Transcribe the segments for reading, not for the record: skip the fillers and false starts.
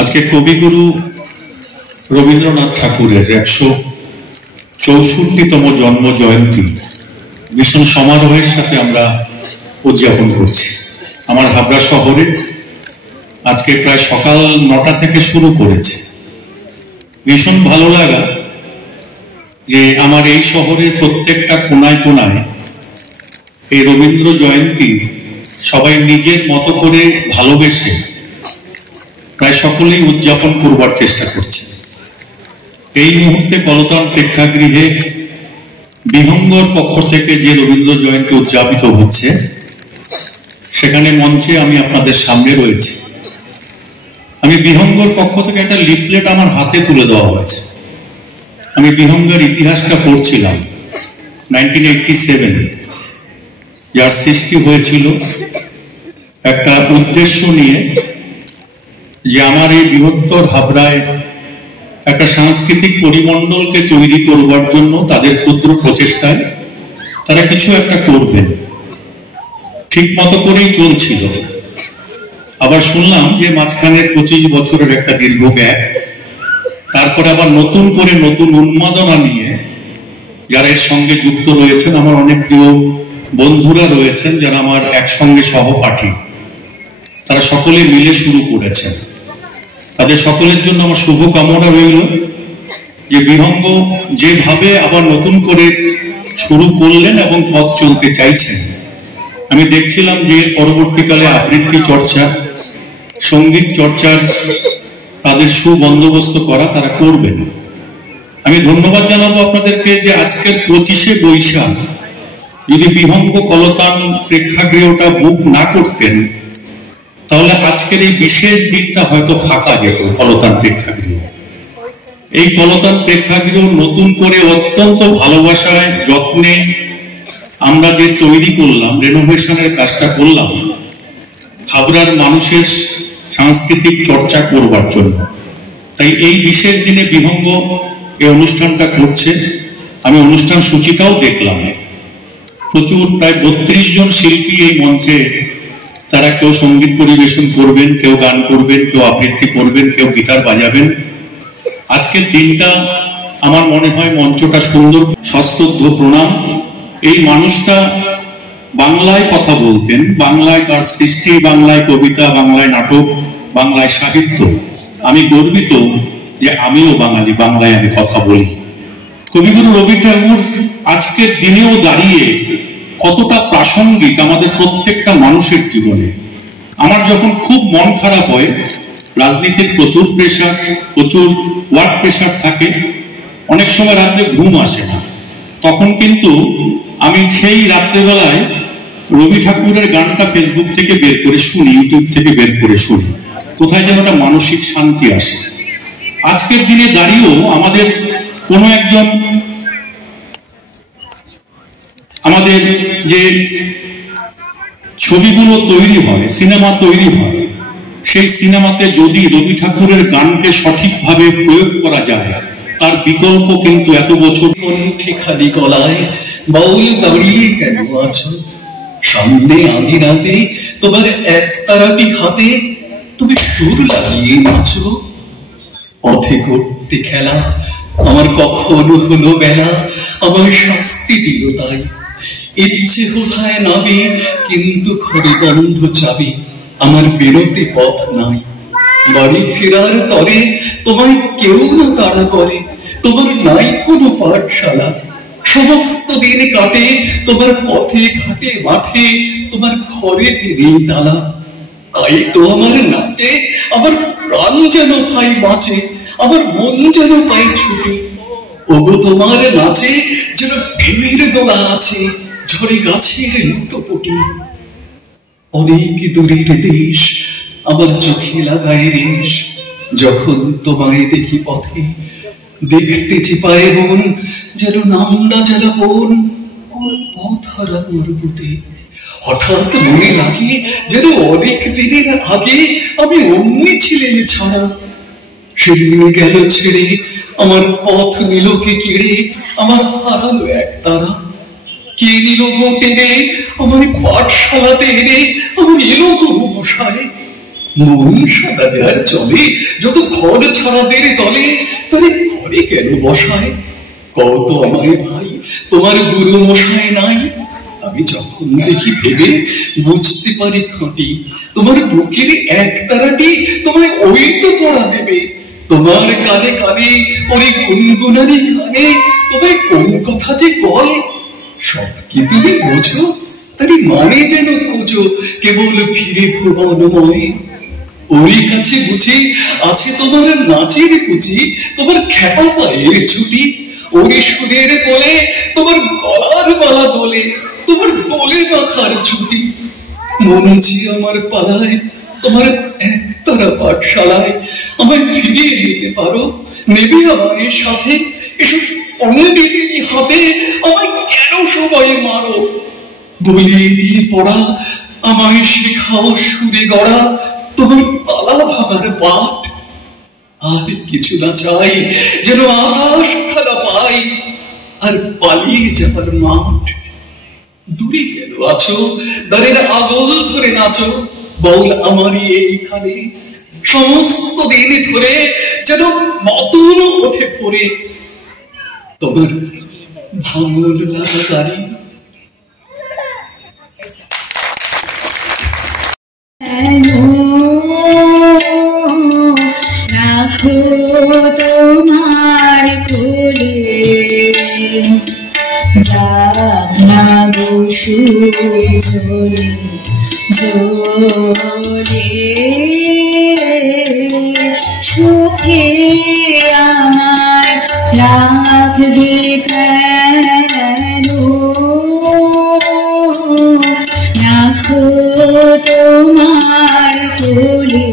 আজকে কবিগুরু রবীন্দ্রনাথ ঠাকুরের 164তম জন্ম জয়ন্তী ভীষণ সমারোহের সাথে আমরা উদযাপন করছি। আমার হাবড়া শহরে আজকে প্রায় সকাল 9টা থেকে শুরু করেছে। ভীষণ ভালো লাগা যে আমার এই শহরের প্রত্যেকটা কোনায় কোনায় এই রবীন্দ্র জয়ন্তী সবাই নিজের মতো করে ভালোবেসে প্রায় সকলেই উদযাপন করবার চেষ্টা করছে। এই মুহূর্তে কলতান প্রেক্ষাগৃহে বিহঙ্গর পক্ষ থেকে যে রবীন্দ্র জয়ন্তী উদযাপিত হচ্ছে সেখানে মঞ্চে আমি আপনাদের সামনে রয়েছি। আমি বিহঙ্গর পক্ষ থেকে একটা লিফলেট আমার হাতে তুলে দেওয়া হয়েছে। আমি বিহঙ্গের ইতিহাসটা পড়ছিলাম। 1987 যার সৃষ্টি হয়েছিল একটা উদ্দেশ্য নিয়ে যে আমার এই বৃহত্তর হাবড়ায় একটা সাংস্কৃতিক পরিমণ্ডলকে তৈরি করবার জন্য তাদের ক্ষুদ্র প্রচেষ্টায় তারা কিছু একটা করবেন, ঠিক মতো করেই চলছিল। আবার শুনলাম যে মাঝখানে 25 বছরের একটা দীর্ঘ গ্যাপ, তারপরে আবার নতুন করে নতুন উন্মাদনা নিয়ে যারা এর সঙ্গে যুক্ত রয়েছেন, আমার অনেক প্রিয় বন্ধুরা রয়েছেন যারা আমার একসঙ্গে সহপাঠী, তারা সকলে মিলে শুরু করেছেন। তাদের সকলের জন্য আমার শুভকামনা রইল যে বিহঙ্গ যেভাবে আবার নতুন করে শুরু করলেন এবং পথ চলতে চাইছেন। আমি দেখছিলাম যে পরবর্তীকালে আবৃত্তি চর্চা, সঙ্গীত চর্চার তাদের সুবন্দোবস্ত করা তারা করবেন। আমি ধন্যবাদ জানাবো আপনাদেরকে যে আজকের 25শে বৈশাখ যদি বিহঙ্গ কলতান প্রেক্ষাগৃহটা বুক না করতেন তাহলে আজকের এই বিশেষ দিনটা হয়তো ফাঁকা যেত। কলতান প্রেক্ষাগৃহ, এই কলতান প্রেক্ষাগৃহ নতুন করে অত্যন্ত ভালোবাসায় যত্নে আমরা যে তৈরি করলাম, রেনোভেশনের কাজটা করলাম হাবড়ার মানুষের সাংস্কৃতিক চর্চা করবার জন্য। তাই এই বিশেষ দিনে বিহঙ্গ এই অনুষ্ঠানটা করছে। আমি অনুষ্ঠান সূচিটাও দেখলাম, প্রচুর প্রায় 32 জন শিল্পী এই মঞ্চে, তারা কেউ সঙ্গীত পরিবেশন করবেন, কেউ গান করবেন, কেউ আবৃত্তি করবেন, কেউ গিটার বাজাবেন। আজকের দিনটা আমার মনে হয় মঞ্চটা সুন্দর। সশ্রদ্ধ প্রণাম। এই মানুষটা বাংলায় কথা বলতেন, বাংলায় তার সৃষ্টি, বাংলায় কবিতা, বাংলায় নাটক, বাংলায় সাহিত্য। আমি গর্বিত যে আমিও বাঙালি, বাংলায় আমি কথা বলি। কবিগুরু রবি ঠাকুর আজকের দিনেও দাঁড়িয়ে কতটা প্রাসঙ্গিক আমাদের প্রত্যেকটা মানুষের জীবনে। আমার যখন খুব মন খারাপ হয়, রাজনীতির প্রচুর প্রেশার, প্রচুর ওয়ার্ক প্রেশার থাকে, অনেক সময় রাত্রে ঘুম আসে না, তখন কিন্তু আমি সেই রাত্রেবেলায় রবি ঠাকুরের গানটা ফেসবুক থেকে বের করে শুনি, ইউটিউব থেকে বের করে শুনি, কোথায় যেন একটা মানসিক শান্তি আসে। আজকের দিনে দাঁড়িয়েও আমাদের কোনো একজন, আমাদের যে ছবিগুলো তৈরি হয়, সিনেমা তৈরি হয়, সেই সিনেমাতে যদি রবি ঠাকুরের গানকে সঠিকভাবে প্রয়োগ করা যায় তার বিকল্প কিন্তু এত বছর। কণ্ঠে খালি গলায় বাউল দাঁড়িয়ে কেন আছো, সামনে আমি রাতে তোমার একতারাটি হাতে তুমি সুর লাগিয়ে নাচো। পথে করতে খেলা আমার কখনো হলো বেলা, আমার শাস্তি দিল তাই। ইচ্ছে কোথায় নাবে কিন্তু ঘরে বন্ধ চাবি, আমার বেরোতে পথ নাই। বাড়ি ফেরার তরে তোমায় কেউ না তাড়া করে, তোমার নাই কোনো পাঠশালা। সমস্ত দিন কাটে তোমার পথে ঘাটে মাঠে, তোমার ঘরে নেই তালা। তাই তো আমার নাচে আমার প্রাণ যেন পাই বাঁচে, আমার মন যেন পাই ছুটে। ওগো তোমার নাচে যেন ঢেউয়ের দোলা আছে, ঝরে গাছের লুটোপুটি। অনেক দূরের দেশ আমার চোখে লাগায় রেশ, যখন তোমায় দেখি পথে দেখতে চিপায় মন, যেন নামনা যারা বোন কোন পথ হারা পর্বতে। হঠাৎ মনে লাগে যেন অনেক দিনের আগে আমি অমনি ছিলেন ছাড়া। সেদিন গেল ছেড়ে আমার পথ নিল কে কেড়ে, আমার হারালো এক তারা। কে নিল গো টেনে আমার পাঠশালাতে এনে, আমার এলো গো মশায়। মন সাদা যার চলে যত ঘর ছাড়াদের দলে, তারে ঘরে কেন বসায়? কত আমায় ভাই তোমার গুরু মশায় নাই। আমি যখন দেখি ভেবে বুঝতে পারি খাঁটি, তোমার বুকের এক তারাটি তোমায় ওই তো পড়া দেবে। তোমার কানে কানে ওই গুনগুনারি গানে তোমায় কোন কথা যে কয়, সব কি তুমি বোঝো? তারই মানে যেন খোঁজো কেবল ফিরে ভুবনময়। ওরই কাছে বুঝি আছে তোমার নাচের কুচি, তোমার খ্যাপা পায়ের ছুটি। ওরে সুরের কোলে তোমার গলার মালা দোলে, তোমার দোলে মাথার ছুটি। মঞ্চে আমার পালায় তোমার একতারা পাঠশালায়, আমায় ফিরিয়ে দিতে পারো, নেবে আমায় সাথে। এসব পণ্ডিতেরই হাতে আমায় কেন সবাই মারো? বলিয়ে দিয়ে পড়া আমায় শেখাও সুরে গড়া তোমার তালা ভাঙার পাঠ। আর কিছু না চাই, যেন আকাশ খানা পাই আর পালিয়ে যাবার মাঠ। দূরে কেন আছো, দ্বারের আগল ধরে নাচো, বল আমারই এইখানে সমস্ত দিন ধরে যেন নতুন ওঠে পড়ে তোমার ভাঙর লাগা গাড়ি। রাখো তোমার কোলে, যাক না গো সুরে ঝরে ঝরে, সুখে আমার রাখবে কেন? রাখো তোমার কোলে,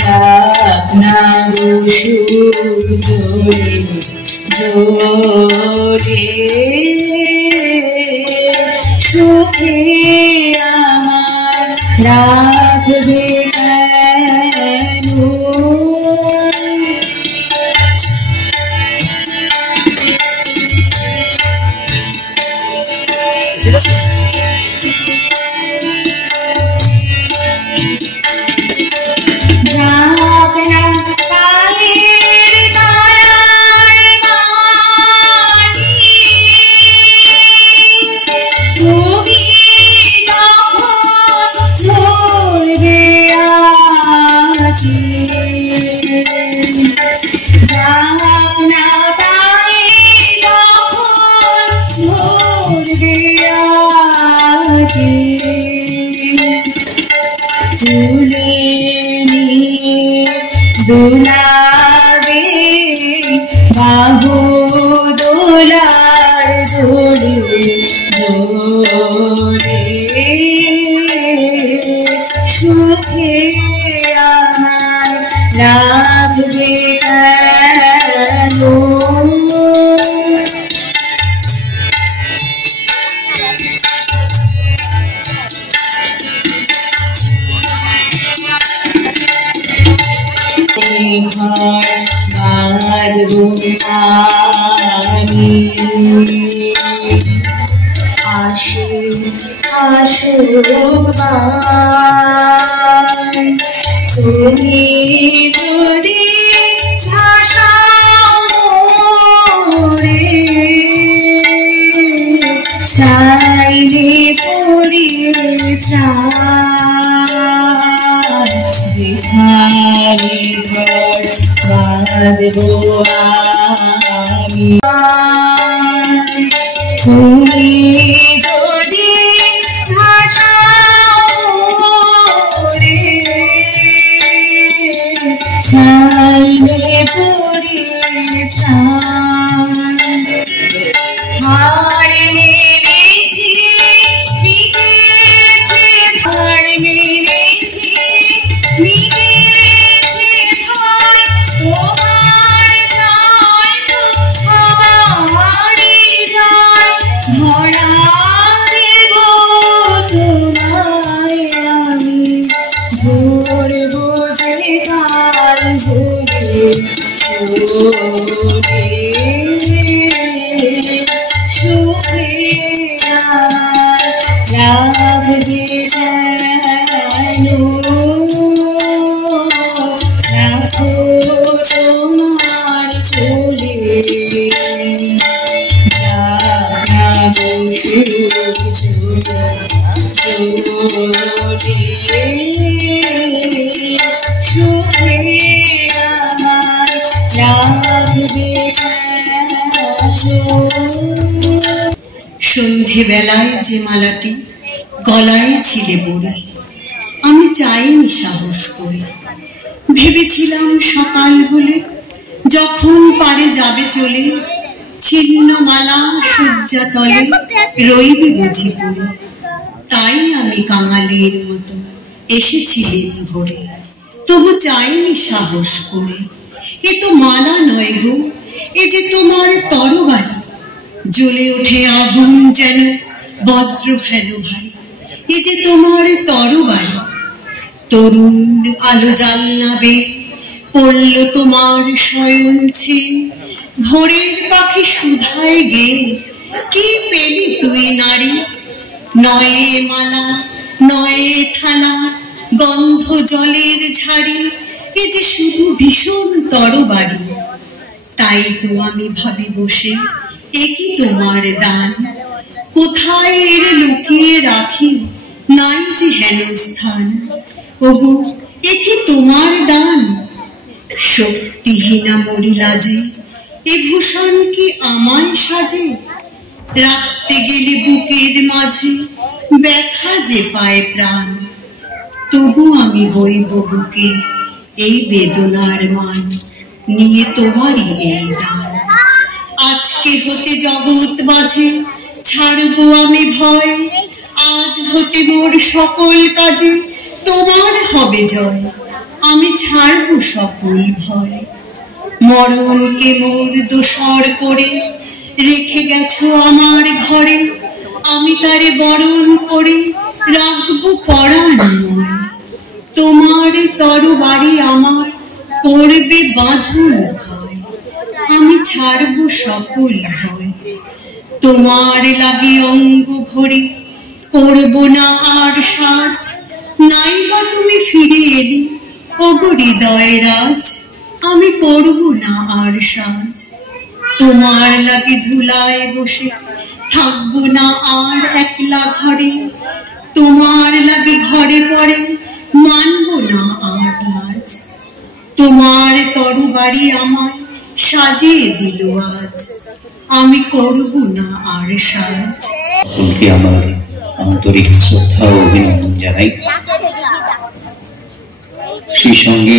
যাক না গো সুর ঝরে ঝরে, সুখে আমার রাখবে কেন? যাক না পায়ের তলার মাটি, তুমি যখন ঝরবে আছি। যাক না পায়ে যখন ঝরবে আছি, তুলে নিয়ে দোলাবে বাহু দোলার জোরে জোরে, সুখে আমার রাখবে কেন? ঘর বাঁধবো আমি, আসুক বার, তুমি যদি ভাষাও মোরে, চাইলে পড়িয়ে চাই, যেখানে ঘর বাঁধবো আমি। তুমি যদি ভাষাও মোরে, চাইলে পড়িয়ে চাই, হাড় মেরেছি মিটেছে, হাড় মেরেছি মিটেছে ভাই, তোমার জয় তো আমারই জয়, ধরা দেব তোমায় আমি, ধরবো যে কাল ধরে ধরে, সুখে আমার রাখবে কেন? সন্ধেবেলায় যে মালাটি গলায় ছিলে পড়ে আমি চাইনি সাহস করে, ভেবেছিলাম সকাল হলে যখন পারে যাবে চলে, ছিন্ন মালা শয্যা তলে রইবে বুঝি পড়ে। তাই আমি কাঙালের মতো এসেছিলেন ভোরে, তবু চাইনি সাহস করে। এ তো মালা নয় গো, এ যে তোমার তরবারি, জ্বলে ওঠে আগুন যেন বজ্র হেন ভারী। এ যে তোমার তরবারি, তরুণ আলো জানলাবে পড়ল তোমার শয়ন ছিল। ভোরের পাখি সুধায় গে কি পেলি তুই নারী, নয়ে মালা নয়ে থালা গন্ধ জলের ঝাড়ি। এ যে শুধু ভীষণ তরবারি, তাই তো আমি ভাবি বসে এ কি তোমার দান, কোথায় এর লুকিয়ে রাখি নাই যে হেন স্থান। ওগো এ কি তোমার দান, শক্তিহীনা মরি লাজে, এ ভূষণ কি আমায় সাজে। রাখতে গেলে বুকের মাঝে ব্যথা যে পায় প্রাণ, তবু আমি বইব বুকে এই বেদনার মান, নিয়ে তোমারই এই দান। আজকে হতে জগৎ মাঝে ছাড়বো আমি ভয়, আজ হতে মোর সকল কাজে তোমার হবে জয়। আমি ছাড়বো সকল ভয়, মরণকে মোর দোসর করে রেখে গেছো আমার ঘরে। আমি তারে বরণ করে রাখবো পরাণময়, তোমার তরবারি আমার করবে বাঁধন ভয়। আমি ছাড়বো সকল ভয়, তোমার লাগে অঙ্গ ভরে করবো না আর সাজ। নাইবা তুমি ফিরে এলি ওগো হৃদয় রাজ, আমি করবো না আর সাজ। তোমার লাগে ধুলায় বসে থাকবো না আর একলা ঘরে, তোমার লাগে ঘরে পড়ে মানবো না আর লাজ। তোমার তরবারি আমায় সাজিয়ে দিল আজ, আমি করবো না আর সাজ। সকলকে আমার আন্তরিক শ্রদ্ধা ও অভিনন্দন জানাই। সেই সঙ্গে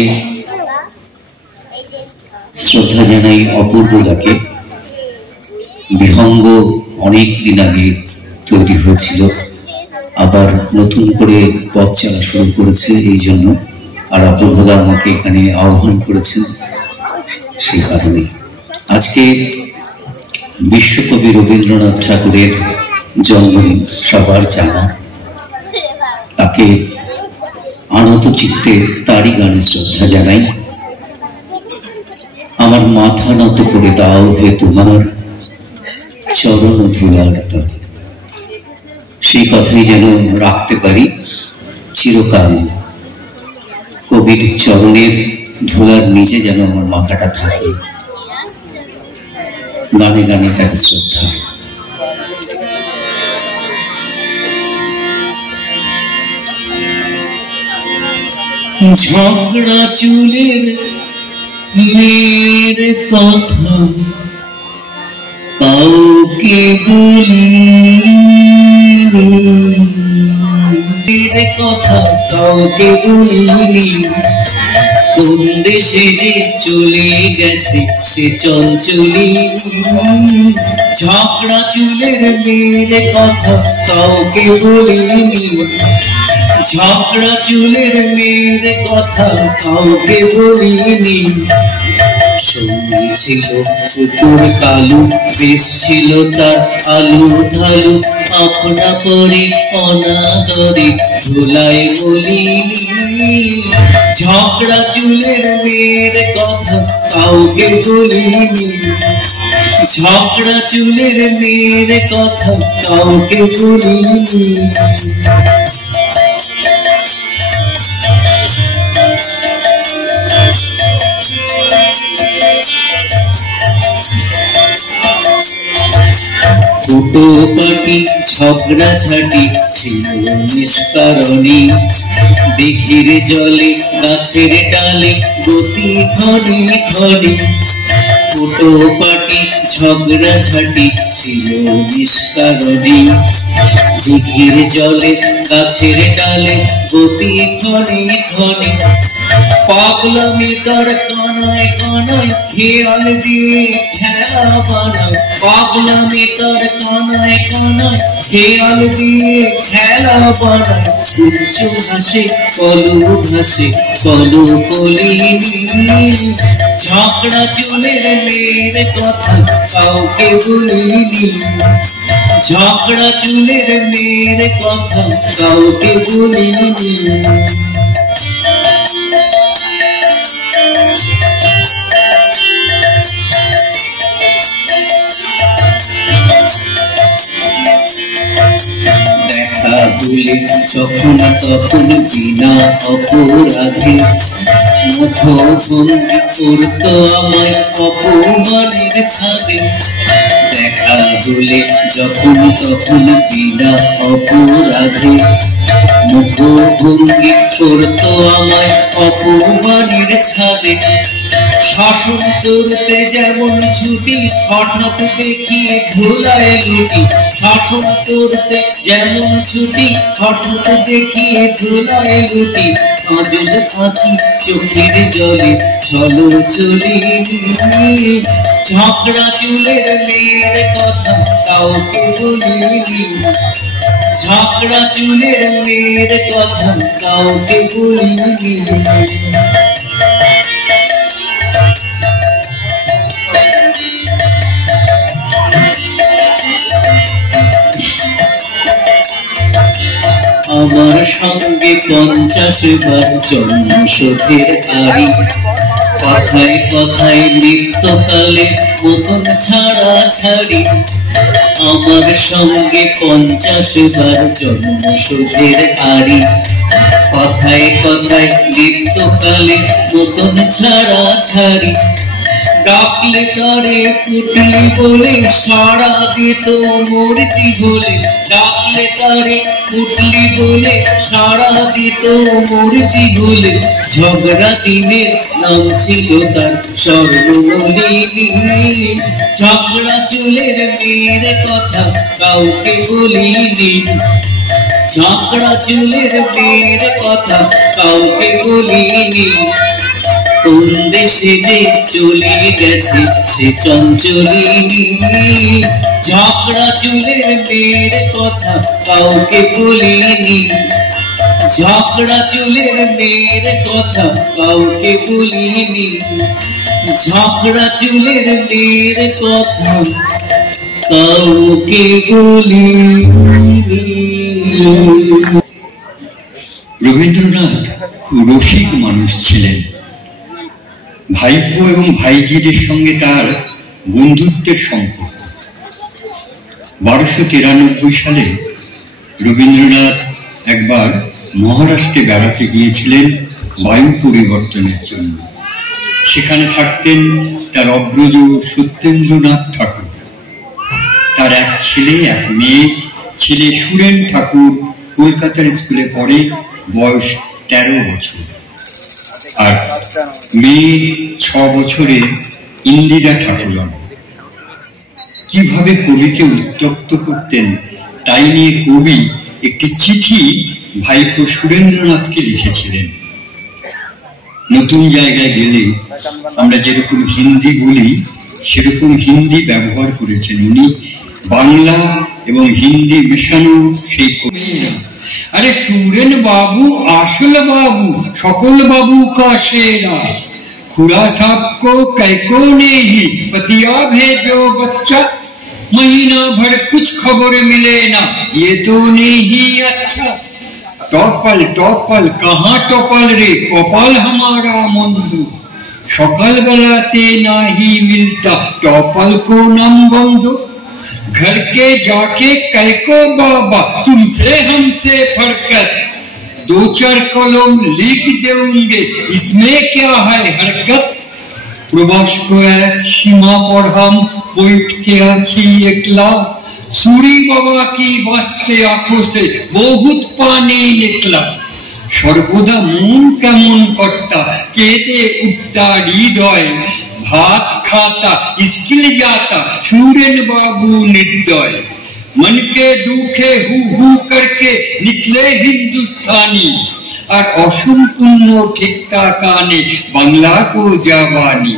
শ্রদ্ধা জানাই অপূর্বদাকে। বিহঙ্গ অনেক দিন আগে তৈরি হয়েছিল, আবার নতুন করে পথ চলা শুরু করেছে এই জন্য, আর অপূর্বদা আমাকে এখানে আহ্বান করেছেন সেই কারণে। আজকে বিশ্বকবি রবীন্দ্রনাথ ঠাকুরের জন্মদিন, সবার জানা। তাকে আনত চিত্তে তারই গানে শ্রদ্ধা জানাই। আমার মাথা নত করে দাও হে তোমার চরণ ধুলার তলে। সেই কথাই যেন রাখতে পারি চিরকাল। কবির চরণের ধুলার নিচে যেন আমার মাথাটা থাকে, গানে গানে তাকে শ্রদ্ধা। ঝগড়া চুলের মেয়ের কথা কাউকে বলি, কথা কাউকে বলিনি। কোন দেশে যে চলে গেছে সে চঞ্চলি। ঝগড়া চুলের মেয়ের কথা কাউকে বলিনি, ঝগড়া চুলের মেয়ের কথা কাউকে বলিনি। সঙ্গী ছিল কুকুর কালু, বেশ ছিল তার আলু ধালু, আপনা পরে অনাদরে ধুলায় বলিনি। ঝগড়া চুলের মেয়ের কথা কাউকে বলিনি, ঝগড়া চুলের মেয়ের কথা কাউকে বলিনি। ফুটো পাটি ঝগড়া ঝাঁটি ছিল নিষ্কারণী। দিঘির জলে গাছের ডালে গতি ঘনে ঘনে, পোটোপাটি ঝগড়াঝাটি ছিল নিষ্কারণী। দিঘির জলে গাছের ডালে গতি ক্ষণে ক্ষণে, পাগলামি তার কানায় কানায় খেয়াল দিয়ে খেলা বানায়। পাগলামি তার কানায় কানায় খেয়াল দিয়ে খেলা বানায়। উচ্চ ভাসে কলু ভাসে কলু কলিনী, ঝাঁকড়া চুলের মেয়ের কথা কাউকে বলিনি। ঝাঁকড়া চুলের মেয়ের কথা কাউকে বলিনি। দেখা হলে যখন তখন বিনা অপরাধে মুখভঙ্গি করত আমায় অপমানের ছাদে। দেখা হলে যখন তখন বিনা অপরাধে মুখভঙ্গি করত আমায় অপমানের ছাদে। শাসন করতে যেমন ছুটি হঠাৎ দেখিয়ে ধুলায় লুটি। শাসন করতে যেমন ছুটি হঠাৎ দেখিয়ে ধুলায় লুটি। কাজল আঁখি চোখের জলে চলো চলিনি। ঝাঁকড়া চুলের মেয়ের কথা কাউকে বলিনি। ঝাঁকড়া চুলের মেয়ের কথা কাউকে বলিনি। আমার সঙ্গে 50 বার জন্মশোধের আড়ি। কথায় কথায় নিত্যকালে মতন ছাড়া ছাড়ি। আমার সঙ্গে 50 বার জন্মশোধের আড়ি। কথায় কথায় নিত্যকালে মতন ছাড়া ছাড়ি। ডাকলে তারে পুটলি বলে সাড়া দিত মর্জি হলে। ডাকলে তারে পুটলি বলে সাড়া দিত মর্জি হলে। ঝগড়া দিনের নাম ছিল তার স্বর্ণমলিনী। ঝগড়া চুলের মেয়ের কথা কাউকে বলিনি। ঝগড়া চুলের মেয়ের কথা কাউকে বলিনি। কোন দেশে যে চলে গেছে সে চঞ্চলিনী। ঝগড়া চুলের মেয়ের কথা কাউকে বলিনি। ঝগড়া চুলের মেয়ের কথা কাউকে বলিনি। ঝগড়া চুলের মেয়ের কথা কাউকে বলিনি। রবীন্দ্রনাথ খুব রসিক মানুষ ছিলেন। ভাইপো এবং ভাইজিদের সঙ্গে তার বন্ধুত্বের সম্পর্ক। 1293 সালে রবীন্দ্রনাথ একবার মহারাষ্ট্রে বেড়াতে গিয়েছিলেন বায়ু পরিবর্তনের জন্য। সেখানে থাকতেন তার অগ্রজ সত্যেন্দ্রনাথ ঠাকুর, তার এক ছেলে এক মেয়ে। ছেলে সুরেন ঠাকুর কলকাতার স্কুলে পড়ে, বয়স 13 বছর, আর মেয়ে 6 বছরের ইন্দিরা ঠাকুরন। কিভাবে কবিকে উত্ত্যক্ত করতেন তাই নিয়ে কবি একটি চিঠি ভাইপো সুরেন্দ্রনাথকে লিখেছিলেন। নতুন জায়গায় গেলে আমরা যেরকম হিন্দি বলি সেরকম হিন্দি ব্যবহার করেছেন উনি। বাংলা এবং হিন্দি মেশানো সেই কবি। अरे सूरन बाबू आशल बाबू शकल बाबू का शेरा, खुरा साहब को कैको ने ही पतिया भेजो बच्चा। महीना भर कुछ खबर मिले ना, ये तो नहीं अच्छा। टॉपल टॉपल कहाँ टॉपल रे, कपाल हमारा मंदू। सकाल बेलाते ना ही मिलता टॉपल को नाम बंधु। घर के जाके कैको बाबा तुमसे हमसे फरकत, 2-4 कलम लिख देंगे इसमें क्या है हरकत। प्रवास को एक सीमा पर हम बैठ के आछी एकला, सूरी बाबा की वास्ते आंखों से बहुत पानी निकला। सर्वदा मन केमन करता केदे उठता हृदय, भात खाता स्किल जाता सूरन बाबू निर्दय मन के दुखे हु हु करके निकले हिंदुस्तानी और असंपूर्ण ठिकता काने बांग्ला को जवानी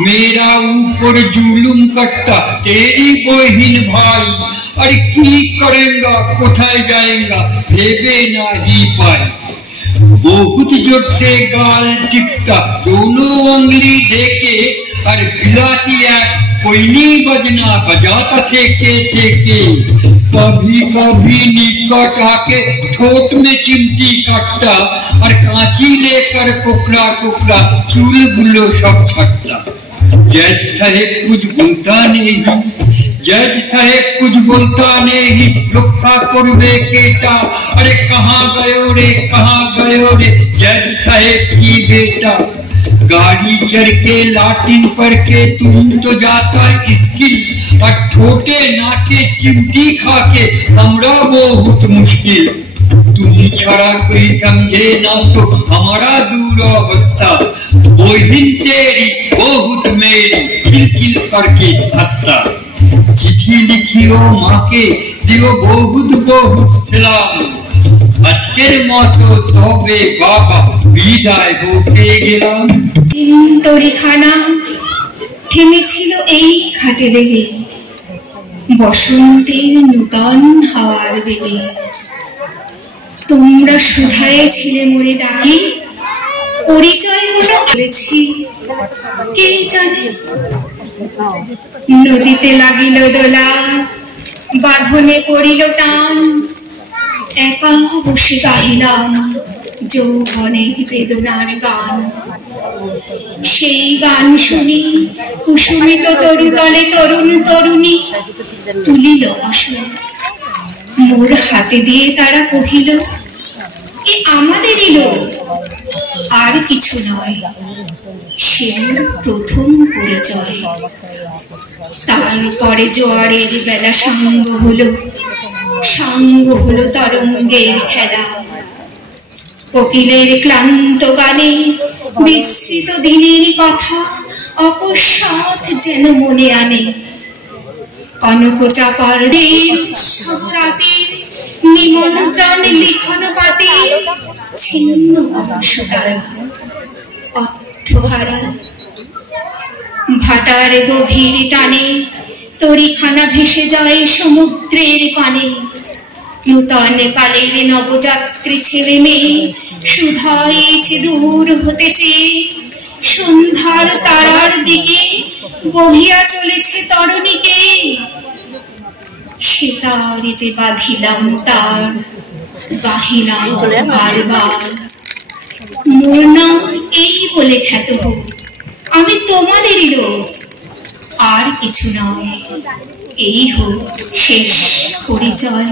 मेरा ऊपर जुलुम करता तेरी बहिन भाई अरे की करेगा कोथाय जाएगा भेबे ना ही पाए बहुत जोर से गाल टिपता दोनों उंगली देके और बिलाती कोई नहीं बजना बजाता थे के कभी कभी निकट आके ठोट में चिमटी काटता और कांची लेकर कुकड़ा कुकड़ा चूल बुल्लो सब छटता जज साहेब कुछ बोलता नहीं जज साहेब कुछ बोलता नहीं रुक्का करबे केटा अरे कहाँ गयो रे जज साहेब की बेटा गाड़ी चढ़ के लाटिन पर के तुम तो जाता स्किल और ठोटे नाके चिमटी खा के हमरा बहुत मुश्किल तुम छड़ा कोई समझे ना तो हमारा दूर अवस्था बहिन तेरी बहुत मेरी किलकिल करके हंसता चिट्ठी लिखियो माँ के दियो बहुत बहुत सलाम আজকের মতো তবে বাবা বিদায় হতে গেলাম তরিখানা থেমেছিল এই খাটে লেগে বসন্তের নূতন হাওয়ার বেগে তোমরা সুধায় ছিলে মোরে ডাকি পরিচয় মনে বলেছি কে জানে নদীতে লাগিল দোলা বাঁধনে পড়িল টান একা বসে গাহিলাম যৌবনের বেদনার গান সেই গান শুনি কুসুমিত তরুতলে তরুণ তরুণী তুলিল আসন মোর হাতে দিয়ে তারা কহিল এ আমাদেরই লোক আর কিছু নয় সে প্রথম পরিচয় তারপরে জোয়ারের বেলা সাঙ্গ হলো তরঙ্গের খেলা কোকিলের ক্লান্ত গানে বিস্মৃত দিনের কথা অকস্মাৎ যেন মনে আনে কনক চাপার উৎসব রাতে নিমন্ত্রণ লিখন পাতে ছিন্ন অংশ তারা অর্থহারা ভাটার গভীর টানে তরিখানা ভেসে যায় সমুদ্রের পানে নূতন কালের নবযাত্রী ছেলে মেয়ে শুধাইছে দূর হতে চেয়ে সন্ধ্যার তারার দিকে বহিয়া চলেছে তরুণীকে সে তারিতে বাঁধিলাম তার গাহিলাম বারবার মোর নাম এই বলে খ্যাত হোক আমি তোমাদেরই লোক আর কিছু নয় এই হোক শেষ পরিচয়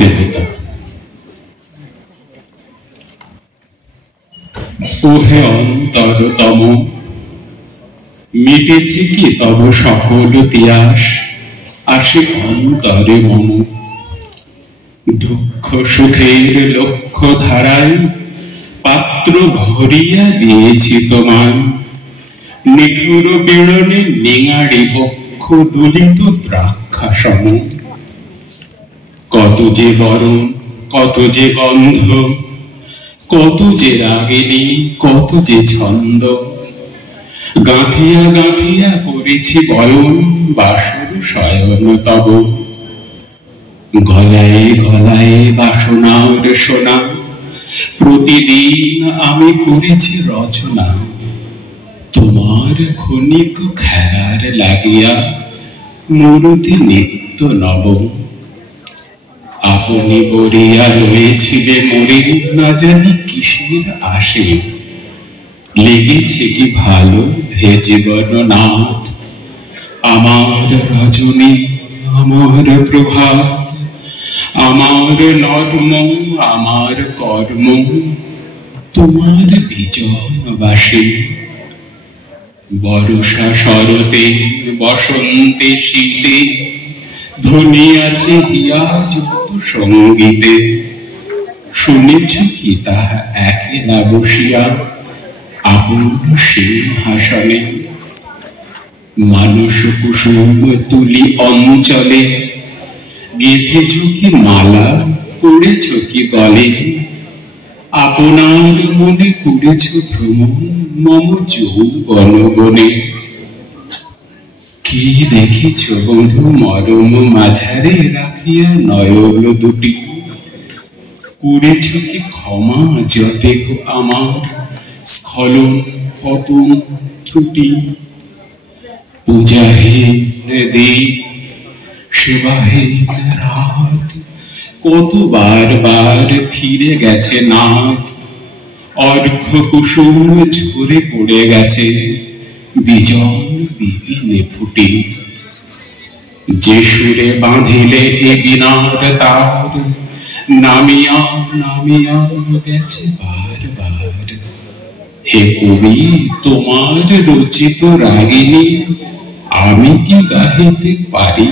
দেবতা, ওহে অন্তরতম, মিটেছে কি তব সকল তিয়াস, আসে অন্তরে মম। দুঃখ সুখের লক্ষ্য ধারায় পাত্র ভরিয়া দিয়েছি তোমায়, নিঠুর পীড়নে নিঙাড়ি বক্ষ দুলিত দ্রাক্ষা সম। কত যে বরণ, কত যে গন্ধ, কত যে রাগিনী, কত যে ছন্দ, গাঁথিয়া গাঁথিয়া করেছি বয়ন বাসর শয়ন তব। গলায় গলায় বাসনার সোনা, প্রতিদিন আমি করেছি রচনা, তোমার ক্ষণিক খেলার লাগিয়া মূরতি নিত্য নব। আপনি বরিয়া রয়েছিলে মরে, না জানি কিসের আসে, লেগেছে কি ভালো হে জীবননাথ। আমার রজনী, আমার প্রভাত, আমার নর্ম, আমার কর্ম, তোমার বিজনবাসী। বর্ষা শরতে, বসন্তে শীতে, ধ্বনি আছে হিয়া যত সঙ্গীতে। শুনেছ কি তাহা একলা বসিয়া আপন সিংহাসনে। মানস কুসুম তুলি অঞ্চলে, গেঁথেছ কি মালা, পড়েছ কি গলে। আপনার মনে করেছ ভ্রমণ মম যৌবন বনে। কি দেখিছ বন্ধু মরম মাঝারে রাখিয়া নয়ন দুটি, করেছ কি ক্ষমা যতেক আমার স্খলন পতন ত্রুটি। পূজাহীন দিন, সেবাহীন রাত, কতবার বার ফিরে গেছে নাথ। অর্ঘ্য কুসুম ঝরে পড়ে গেছে বিজন বিপিনে ফুটে। যে সুরে বাঁধিলে এ বিনার তার, নামিয়া নামিয়া গেছে বার বার। হে কবি, তোমার রচিত রাগিনী আমি কি গাহিতে পারি?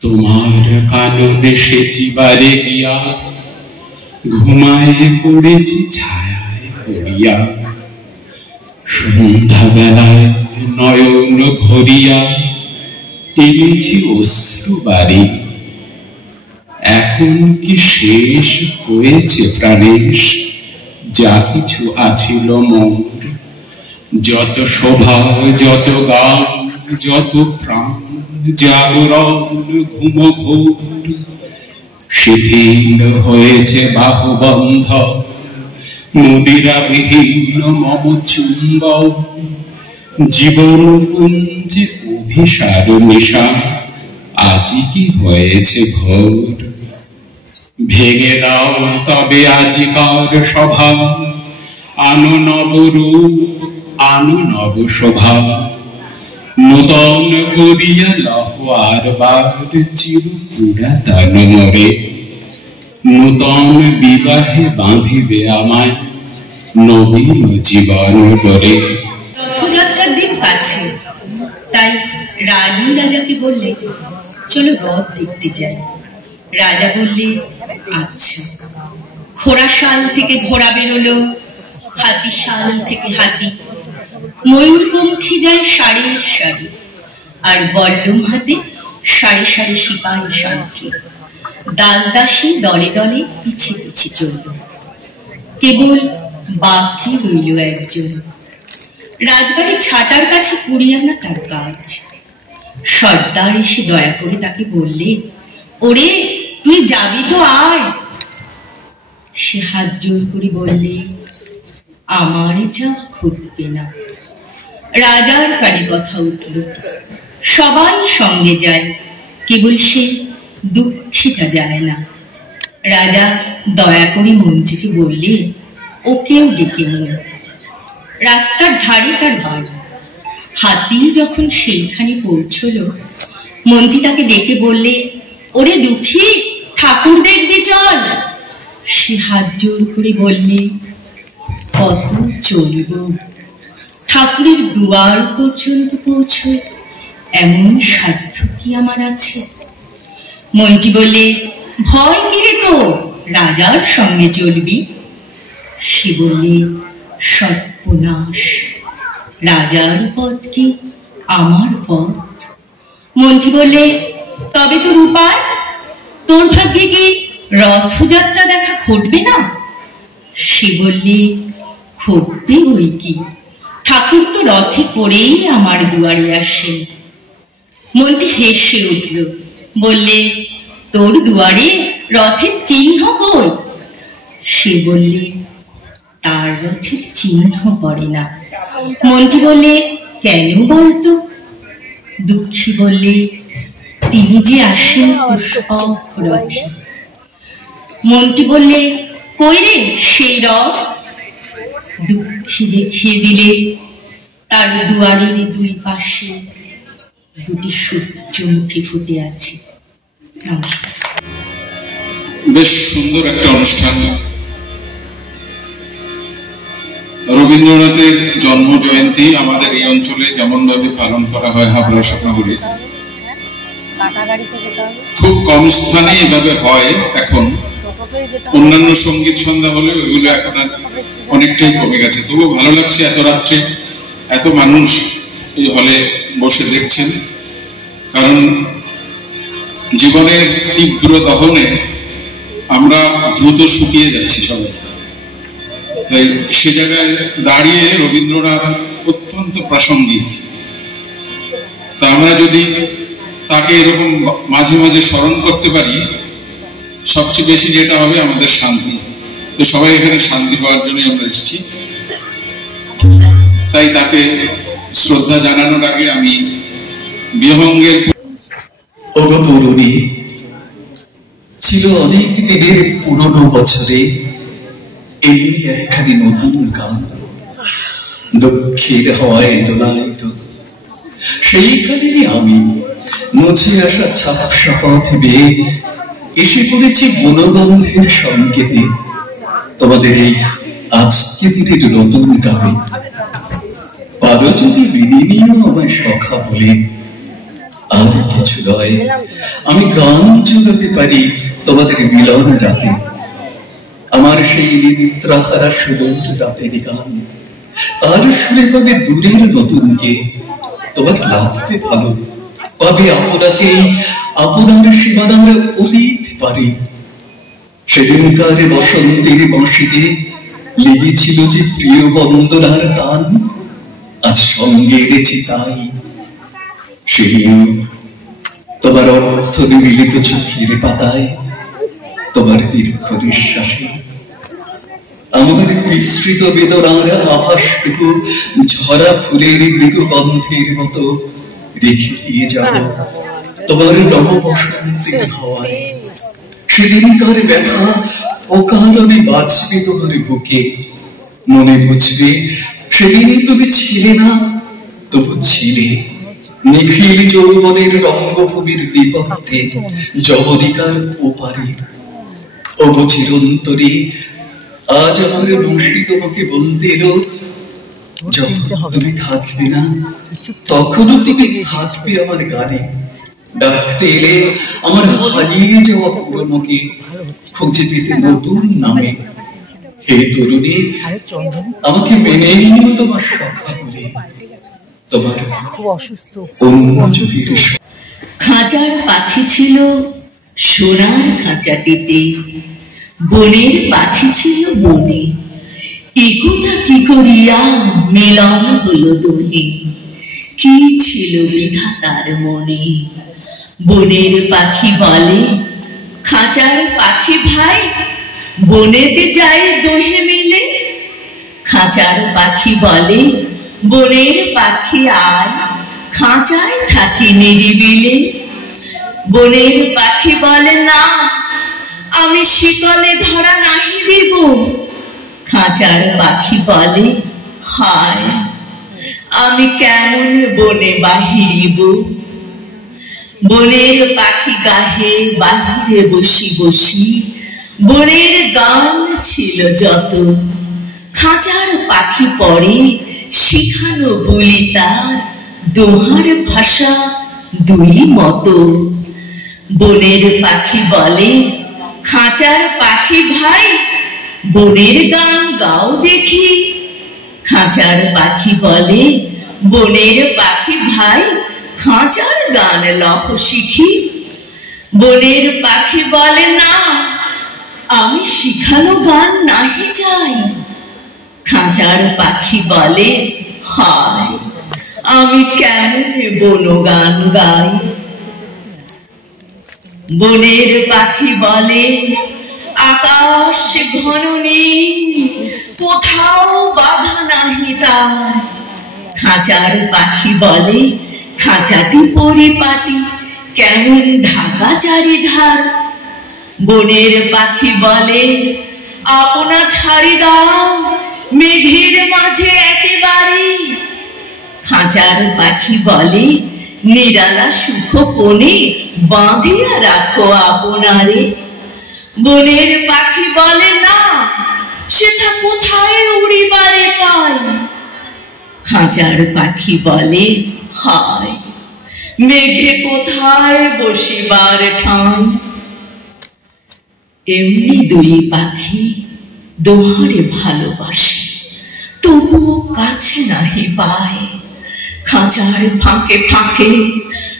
তোমার কাননে সেচিবারে গিয়া ঘুমায় পড়েছি ছায়ায় পড়িয়া। সন্ধ্যা বেলায় নয়ন ভরিয়া এনেছি অশ্রু বাড়ি। এখন কি শেষ হয়েছে প্রাণেশ যা কিছু আছিল মোর? যত শোভা, যত গান, যত প্রাণ, জাগরণ ঘুম ঘোর, শিথিল হয়েছে বাহুবন্ধ, মুদিরা বিহীন মম চুম্বক জীবন পুঞ্জে অভিসার নেশা আজি কি হয়েছে ঘোর ভেঙে দাও তবে আজিকার সভা আনো নবরূপ আনো নব শোভা নূতন করিয়া লহ আর বার চির পুরাতন মরে নূতন বিবাহে বাঁধিবে আমায় নবীন জীবন করে। রথযাত্রার দিন কাছে, তাই রানী রাজাকে বললে চলো রথ দেখতে যাই। রাজা বললে আচ্ছা। ঘোড়াশাল থেকে ঘোড়া বেরোলো, হাতিশাল থেকে হাতি, ময়ূরপঙ্খী যায় সারি সারি, আর বল্লম হাতে সারি সারি সিপাহী সন্ত্রী দাস দাসী দলে দলে পিছে পিছে চলল। কেবল বাকি রইল একজন। রাজবাড়ির ছাটার কাছে কুড়িয়ে আনা তার কাজ। সর্দার এসে দয়া করে তাকে বললে, ওরে তুই যাবি তো আয়। সে হাত জোর করে বললে, আমার যা ঘটবে না। রাজার কানে কথা উঠল, সবাই সঙ্গে যায়, কেবল সে দুঃখীটা যায় না। রাজা দয়া করে মন্ত্রীকে বললে, ওকেও ডেকে নিও। রাস্তার ধারে তার বাড়ি। হাতি যখন সেইখানে পৌঁছল, মন্ত্রী তাকে ডেকে বললে, ওরে দুঃখী, ঠাকুর দেখবি চল। সে হাত জোর করে বললে, কত চলব, ঠাকুরের দুয়ার পর্যন্ত পৌঁছয় এমন সাধ্য কি আমার আছে? মন্ত্রী বললে, ভয় কিরে তো, রাজার সঙ্গে চলবি। সে বললে, সর্বনাশ, রাজার পথ কি আমার পথ? মন্ত্রী বললে, তবে তোর উপায়? তোর ভাগ্যে কি রথযাত্রা দেখা ঘটবে না? সে বললে, ঘটবে বই কি, ঠাকুর তো রথে করেই আমার দুয়ারে আসেন। মন্ত্রী হেসে উঠল, বললে, তোর দুয়ারে রথের চিহ্ন কই? সে বললে, তার রথের চিহ্ন পড়ে না। মন্ত্রী বললে, কেন বলতো? দুঃখী বললে, তিনি যে আসেন পুষ্পক রথে। মন্ত্রী বললে, কই রে সেই রথ? দুঃখী দেখিয়ে দিলে, তার দুয়ারের দুই পাশে দুটি সূর্যমুখী ফুটে আছে। নমস্কার। বেশ সুন্দর একটা অনুষ্ঠান। রবীন্দ্রনাথের জন্ম জয়ন্তী আমাদের এই অঞ্চলে যেমন ভাবে পালন করা হয় হাবড়া স্বপ্নগুড়ি, খুব কম স্থানে এভাবে হয় এখন। অন্যান্য সঙ্গীত সন্ধ্যা হলে ওইগুলো এখন অনেকটাই কমে গেছে। তবু ভালো লাগছে এত রাত্রে এত মানুষ এই হলে বসে দেখছেন, কারণ জীবনের তীব্র দহনে আমরা দ্রুত শুকিয়ে যাচ্ছি সবাই। তাই সে জায়গায় দাঁড়িয়ে রবীন্দ্রনাথ অত্যন্ত প্রাসঙ্গিক। তা আমরা যদি তাকে এরকম মাঝে মাঝে স্মরণ করতে পারি, সবচেয়ে বেশি যেটা হবে আমাদের শান্তি। তো সবাই এখানে শান্তি পাওয়ার জন্য আমরা এসেছি। তাই তাকে শ্রদ্ধা জানানোর আগে আমি বিহঙ্গের তরুণী ছিল অনেক দিনের পুরনো বছরে এমনি একখানি নতুন গান, দুঃখের হয় দোলায়িত। সেই কালেরই আমি মুছে আসা ছাপসা পথ বেয়ে এসে পড়েছি বনগন্ধের সংকেতে তোমাদের এই আজকে দিনের নতুন গানে। পারো যদি বিনিময় আমায় সখা বলে, আর কিছু নয়, আমি গান জোগাতে পারি তোমাদের মিলন রাতে। আমার সেই নিদ্রাহারা সুদূর রাতের গান, আর শুনে পাবে দূরের নতুনকে। তোমার লাগবে ভালো, পাবে আপনাকেই আপনার সীমানার অতীত পারে। সেদিনকার বসন্তের বাঁশিতে লেগেছিল যে প্রিয় বন্দনার তান, আজ সঙ্গে এনেছি তাই। সেদিন তোমার অর্থ মিলিত চোখের পাতায়, তোমার দীর্ঘ নিঃশ্বাসে আমার বিস্তৃত বেদনার আভাসটুকু ঝরা ফুলের মৃদু গন্ধের মতো রেখে দিয়ে যাব তোমার নব বসন্তের হাওয়ায়। সেদিনকার ব্যথা অকারণে বাঁচবে তোমার বুকে, মনে বুঝবে সেদিন তুমি ছিলে না, তবু ছিলে নিখিল যৌবনের রঙ্গভূমির বিপক্ষে যবনিকার ওপারে। অবচিরন্তরে আজ আমার বংশী তোমাকে বলতে এলো, যখন তুমি থাকবে না তখনও তুমি থাকবে আমার গানে। ডাকতে এলে আমার হারিয়ে যাওয়া পুরনোকে খুঁজে পেতে নতুন নামে। হে তরুণী, আমাকে মেনে নিও তোমার সখা বলে, তোমার অন্য যুগের। খাঁচার পাখি ছিল সোনার খাঁচাটিতে, বনের পাখি ছিল বনে। একথা কি করিয়া মিলন হলো দোহে, কি ছিল বিধাতার মনে। বনের পাখি বলে খাঁচার পাখি ভাই, বনেতে যাই দোহে মিলে। খাঁচার পাখি বলে বনের পাখি আয়, খাঁচায় থাকি নিরিবিলে। বনের পাখি বলে না, আমি শিকলে ধরা নাহি দিব। খাঁচার পাখি বলে হায়, আমি কেমন বনে বাহিরিব। বনের পাখি গাহে বাহিরে বসি বসি, বনের গান ছিল যত। খাঁচার পাখি পড়ে শিখানো বলি তার, দোহার ভাষা দুই মতো। বনের পাখি বলে খাঁচার পাখি ভাই, বনের গান গাও দেখি। খাঁচার পাখি বলে বনের পাখি ভাই, খাঁচার গান লহ শিখি। বনের পাখি বলে না, আমি শিখানো গান নাহি চাই। খাঁচার পাখি বলে হায়, আমি কেমন বন গান গাই। বনের পাখি বলে আকাশ ঘন নীল, কোথাও বাধা নাহি তার। খাঁচার পাখি বলে খাঁচাটি পরিপাটি, কেমন ঢাকা চারিধার। বনের পাখি বলে আপনা ছাড়ি দাও, মেঘের মাঝে একেবারে। খাঁচার পাখি বলে নিরালা সুখ কোণে, বাঁধিয়া রাখো আপনারে। বনের পাখি বলে না, সেটা কোথায় উড়িবারে পায়। খাঁচার পাখি বলে হায়, মেঘে কোথায় বসিবার ঠাঁই। এমনি দুই পাখি দোহারে ভালোবাসে, তবুও কাছে নাহি পায়। খাঁচার ফাঁকে ফাঁকে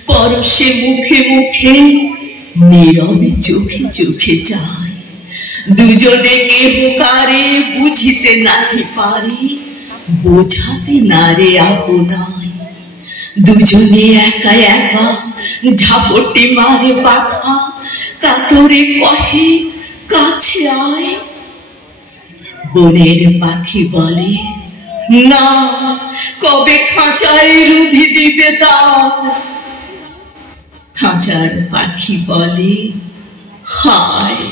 পরশে মুখে মুখে, নীরবে চোখে চোখে যায়। দুজনে কেহ কারে বুঝিতে নাহি পারে, বোঝাতে না রে আপনায়। দুজনে একা একা ঝাপটি মারে পাখা, কাতরে কহে কাছে আয়। বনের পাখি বলে না, কবে খাঁচায় রুধি দিবে তার। খাঁচার পাখি বলে হায়,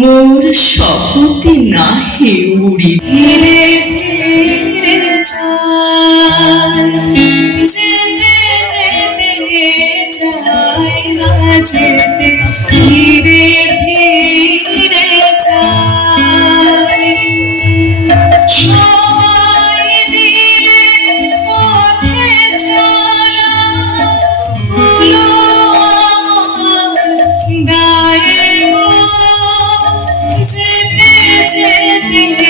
মোর শপথি নাহি উড়ি। ফিরে ফিরে যায়, যেতে যেতে যায় না যেতে, ফিরে ফিরে যায়। সবাই মিলে পথে চলা, হলো আমার গায়ে গো, যেতে যেতে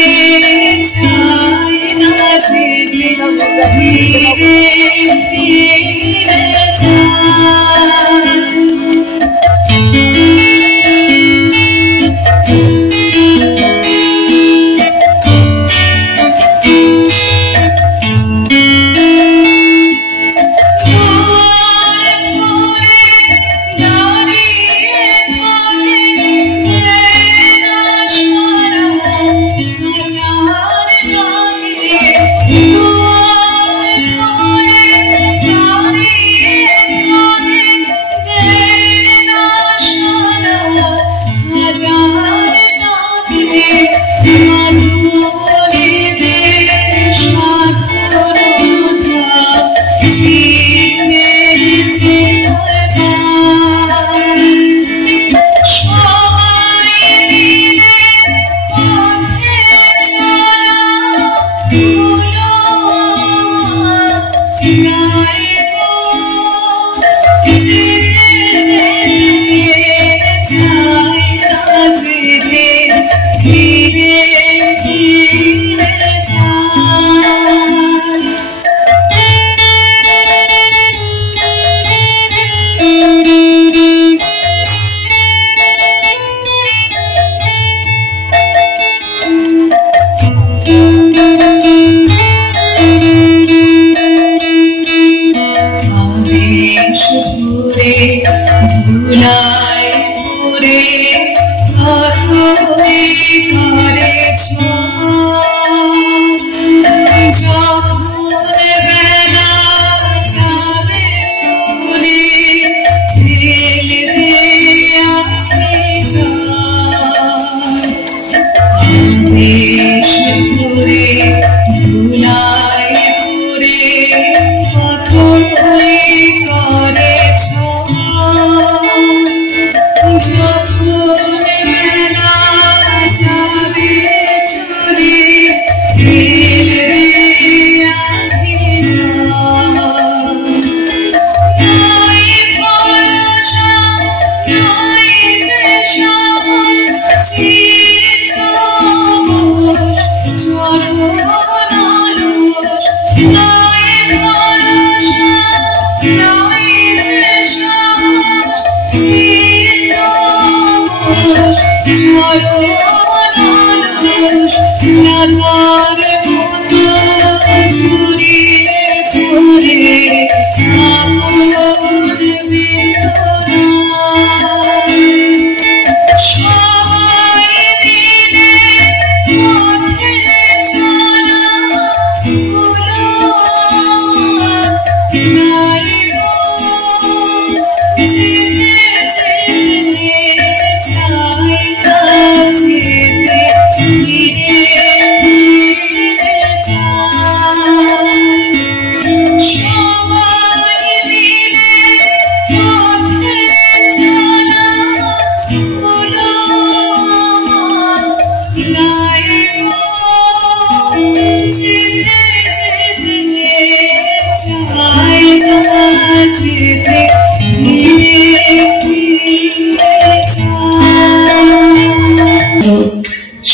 যায়।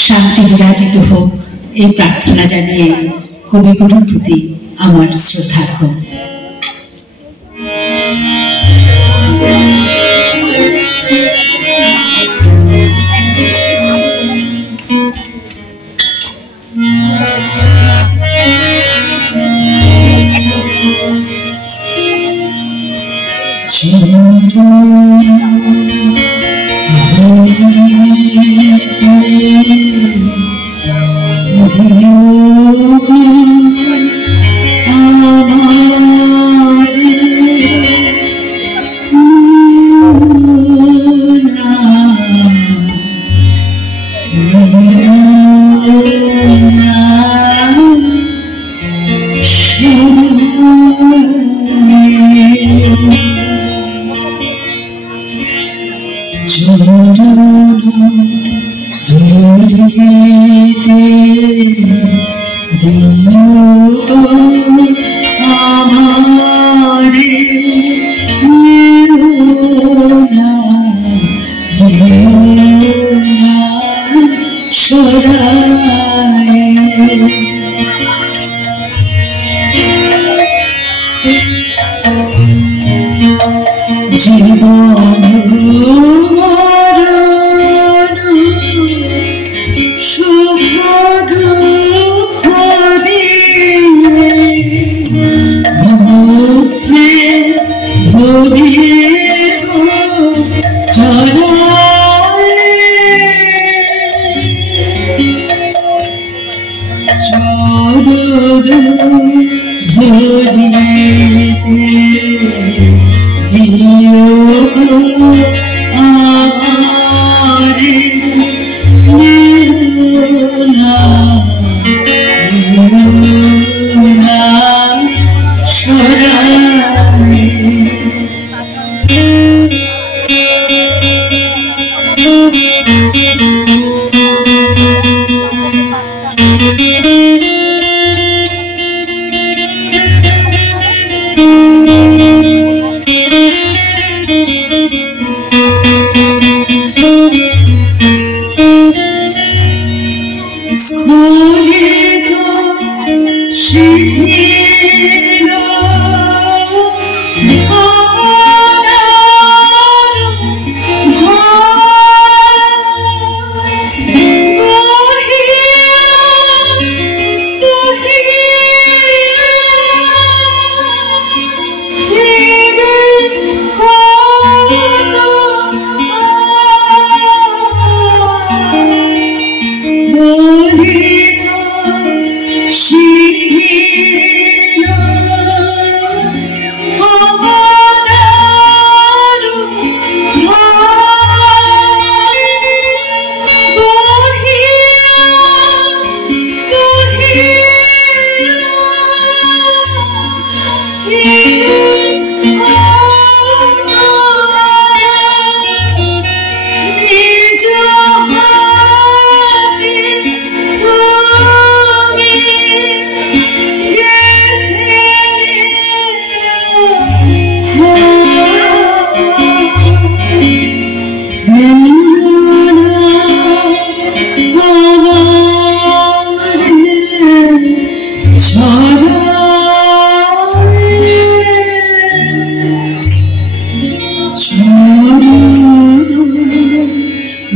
শান্তি বিরাজিত হোক এই প্রার্থনা জানিয়ে কবিগুরুর প্রতি আমার শ্রদ্ধার্ঘ।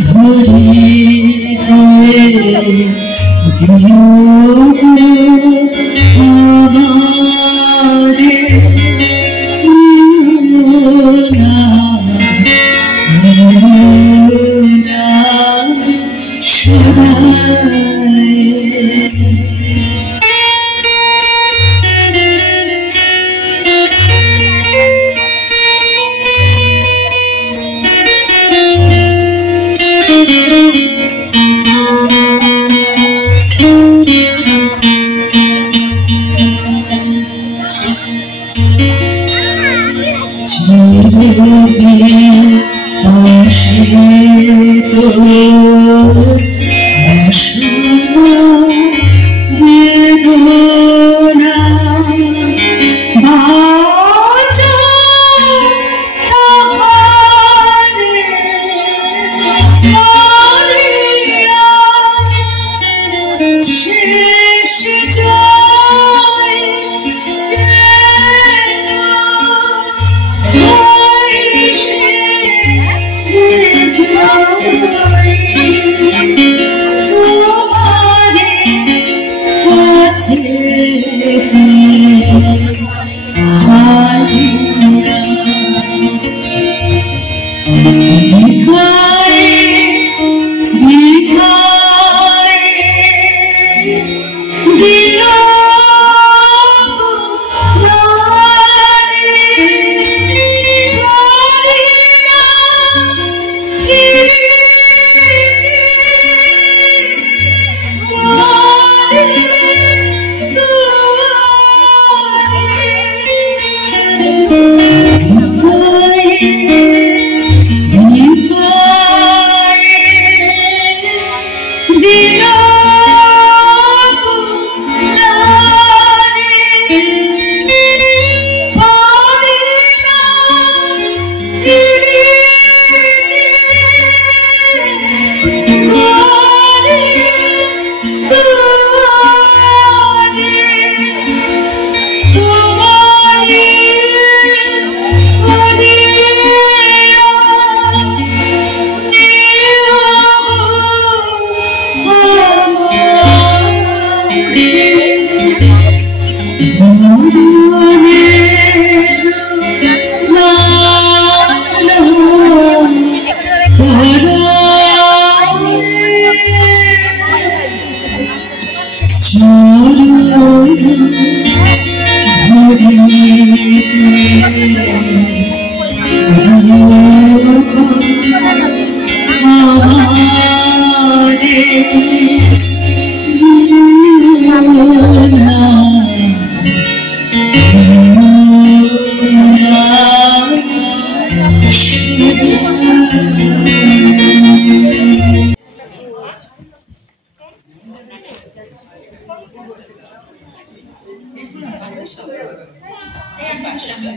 ধরে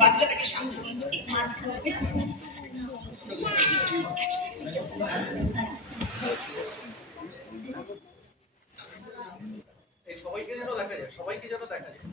বাচ্চাটাকে সামনে সবাইকে যেন দেখা যায়, সবাইকে যেন দেখা যায়।